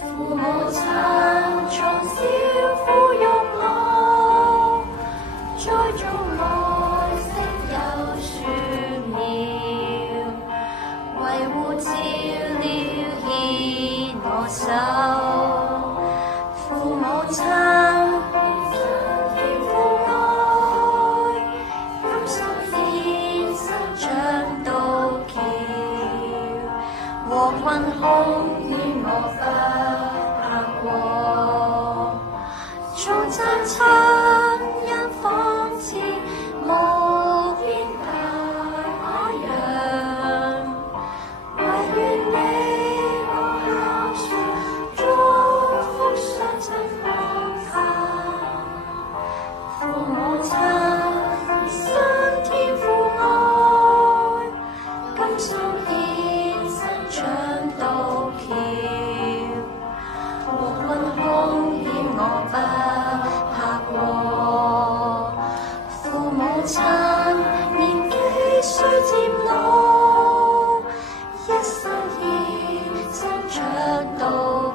父母親從小撫育我，栽種愛惜有樹苗，維護照料牽我手。父母親天父愛，甘心獻身長到橋，和困空於我不怕過，重讚親恩仿似無邊大海洋，惟願你我孝順，祝福相親無限。父母親身天父愛，甘心獻身長到橋，和困空險我不怕過。父母親年紀雖漸老，一生獻身長到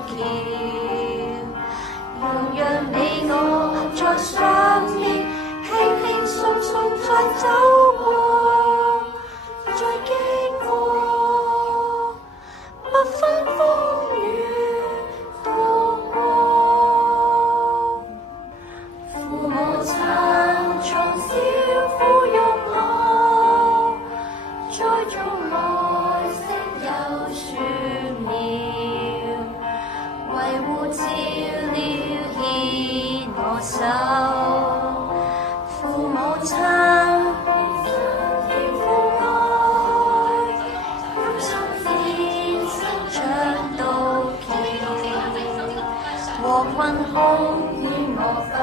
橋，讓你我在上面輕輕鬆鬆再走過，再經過，不分風雨度過。父母親從小撫育我，栽種愛惜有樹苗，維護照料牽我手。父母親天父愛，甘心獻身長到橋，和困空於我不